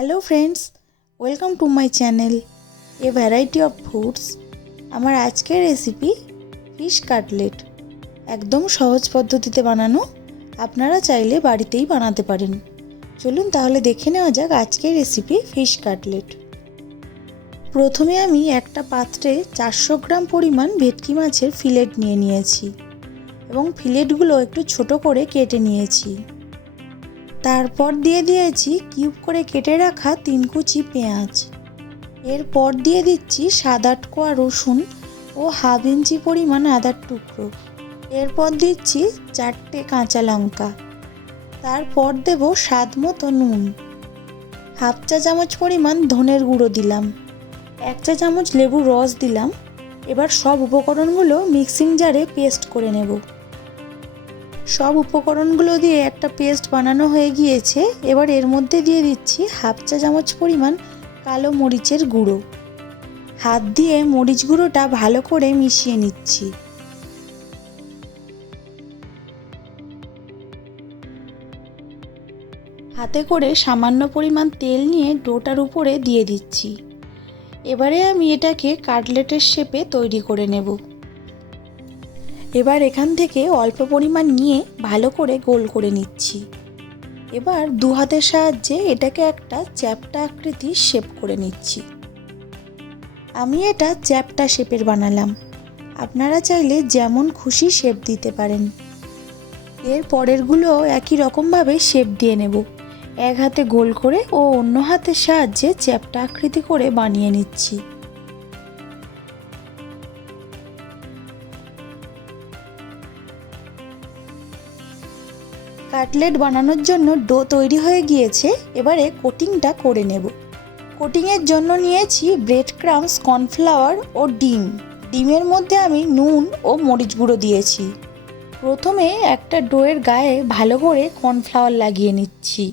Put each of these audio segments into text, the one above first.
Hello friends, welcome to my channel a variety of foods. আমার আজকের recipe fish cutlet. একদম সহজ পদ্ধতিতে বানানো, আপনারা চাইলে বাড়িতেই বানাতে পারেন। চলুন তাহলে দেখে নেওয়া যাক আজকের রেসিপি ফিশ কাটলেট। প্রথমে আমি একটা পাত্রে 400 গ্রাম পরিমাণ ভেটকি মাছের ফিলেট নিয়ে নিয়েছি এবং ফিলেটগুলো একটু ছোট করে কেটে নিয়েছি। তারপর দিয়ে দিয়েছি কিউব করে কেটে রাখা 3 কুচি পেঁয়াজ। এরপর দিয়ে দিচ্ছি 7-8 কোয়া রসুন ও হাফ ইঞ্চি পরিমাণ আদার টুকরো। এরপর দিচ্ছি 4টে কাঁচা লঙ্কা। তারপর দেব স্বাদ মতো নুন। হাফ চা চামচ পরিমাণ ধনের গুঁড়ো দিলাম। 1 চা চামচ লেবুর রস দিলাম। এবার সব উপকরণগুলো মিক্সিং জারে পেস্ট করে নেব। সব উপকরণগুলো দিয়ে একটা পেস্ট বানানো হয়ে গিয়েছে। এবার এর মধ্যে দিয়ে দিচ্ছি হাফ চা চামচ পরিমাণ কালো মরিচের গুঁড়ো। হাত দিয়ে মরিচ গুঁড়োটা ভালো করে মিশিয়ে নিচ্ছি। হাতে করে সামান্য পরিমাণ তেল নিয়ে ডোটার উপরে দিয়ে দিচ্ছি। এবারে আমি এটাকে কাটলেটের শেপে তৈরি করে নেব। এবার এখান থেকে অল্প পরিমাণ নিয়ে ভালো করে গোল করে নিচ্ছি। এবার দু হাতের সাহায্যে এটাকে একটা চ্যাপ্টা আকৃতির শেপ করে নিচ্ছি। আমি এটা চ্যাপ্টা শেপের বানালাম, আপনারা চাইলে যেমন খুশি শেপ দিতে পারেন। এর পরেরগুলো একই রকমভাবে শেপ দিয়ে নেব। এক হাতে গোল করে ও অন্য হাতের সাহায্যে চ্যাপ্টা আকৃতি করে বানিয়ে নিচ্ছি। কাটলেট বানানোর জন্য ডো তৈরি হয়ে গিয়েছে। এবারে কোটিংটা করে নেব। কোটিংয়ের জন্য নিয়েছি ব্রেড ক্রাম্বস, কর্নফ্লাওয়ার ও ডিম। ডিমের মধ্যে আমি নুন ও মরিচ গুঁড়ো দিয়েছি। প্রথমে একটা ডোয়ের গায়ে ভালো করে কর্নফ্লাওয়ার লাগিয়ে নিচ্ছি।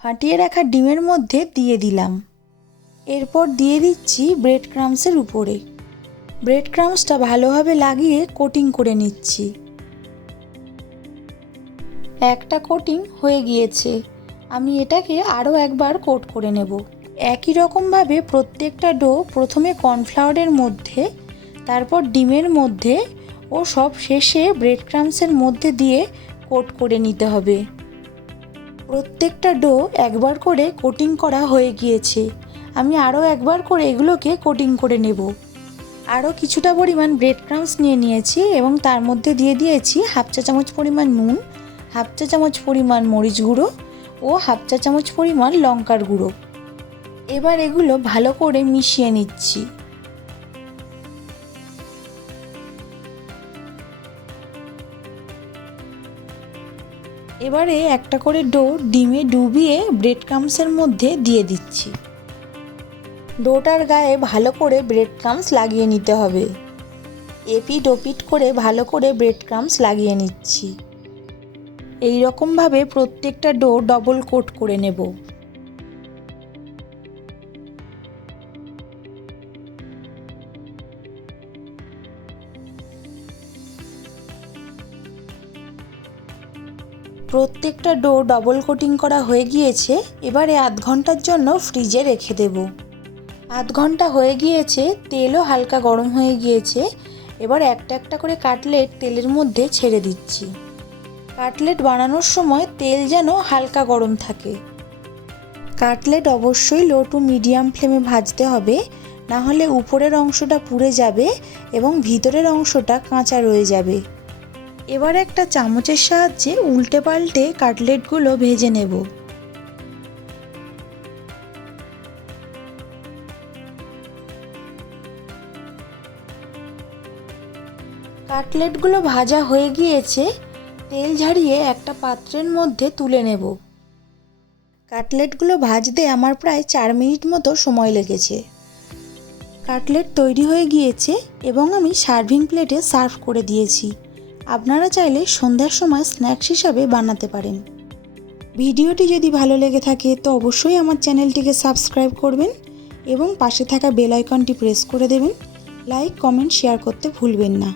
ফাটিয়ে রাখা ডিমের মধ্যে দিয়ে দিলাম। এরপর দিয়ে দিচ্ছি ব্রেড ক্রাম্বসের উপরে। ব্রেড ক্রাম্বসটা ভালোভাবে লাগিয়ে কোটিং করে নিচ্ছি। একটা কোটিং হয়ে গিয়েছে, আমি এটাকে আরও একবার কোট করে নেব। একই রকমভাবে প্রত্যেকটা ডো প্রথমে কর্নফ্লাওয়ারের মধ্যে, তারপর ডিমের মধ্যে ও সব শেষে ব্রেড ক্রাম্বসের মধ্যে দিয়ে কোট করে নিতে হবে। প্রত্যেকটা ডো একবার করে কোটিং করা হয়ে গিয়েছে। আমি আরও একবার করে এগুলোকে কোটিং করে নেব। আরও কিছুটা পরিমাণ ব্রেড ক্রাম্বস নিয়ে নিয়েছি এবং তার মধ্যে দিয়ে দিয়েছি হাফ চা চামচ পরিমাণ নুন, হাফ চা চামচ পরিমাণ মরিচ গুঁড়ো ও হাফ চা চামচ পরিমাণ লঙ্কার গুঁড়ো। এবার এগুলো ভালো করে মিশিয়ে নিচ্ছি। এবারে একটা করে ডো ডিমে ডুবিয়ে ব্রেড ক্রাম্বসের মধ্যে দিয়ে দিচ্ছি। ডোটার গায়ে ভালো করে ব্রেড ক্রাম্বস লাগিয়ে নিতে হবে। এপিট ওপিট করে ভালো করে ব্রেড ক্রাম্বস লাগিয়ে নিচ্ছি। এই রকমভাবে প্রত্যেকটা ডো ডবল কোট করে নেব। প্রত্যেকটা ডো ডবল কোটিং করা হয়ে গিয়েছে। এবারে আধ ঘন্টার জন্য ফ্রিজে রেখে দেব। আধ ঘন্টা হয়ে গিয়েছে, তেলও হালকা গরম হয়ে গিয়েছে। এবার একটা একটা করে কাটলেট তেলের মধ্যে ছেড়ে দিচ্ছি। কাটলেট বানানোর সময় তেল যেন হালকা গরম থাকে। কাটলেট অবশ্যই লো টু মিডিয়াম ফ্লেমে ভাজতে হবে, না হলে উপরের অংশটা পুড়ে যাবে এবং ভিতরের অংশটা কাঁচা রয়ে যাবে। এবার একটা চামচের সাহায্যে উল্টে পাল্টে কাটলেটগুলো ভেজে নেব। কাটলেটগুলো ভাজা হয়ে গিয়েছে। তেল ঝারিয়ে একটা পাত্রের মধ্যে তুলে নেব। কাটলেটগুলো ভাজতে আমার প্রায় 4 মিনিট মতো সময় লেগেছে। কাটলেট তৈরি হয়ে গিয়েছে এবং আমি সার্ভিং প্লেটে সার্ভ করে দিয়েছি। আপনারা চাইলে সন্ধ্যার সময় স্ন্যাক্স হিসাবে বানাতে পারেন। ভিডিওটি যদি ভালো লেগে থাকে তো অবশ্যই আমার চ্যানেলটিকে সাবস্ক্রাইব করবেন এবং পাশে থাকা বেল আইকনটি প্রেস করে দেবেন। লাইক, কমেন্ট, শেয়ার করতে ভুলবেন না।